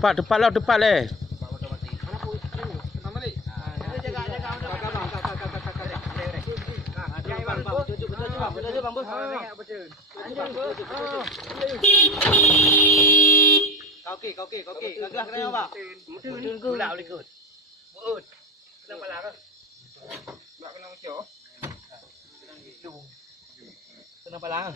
tepat lah tepat leh. Kau okey. Agak kena apa? Betul ke? Pula boleh kot. Buat. Senang palang ke? Tak kena macam. Senang palang.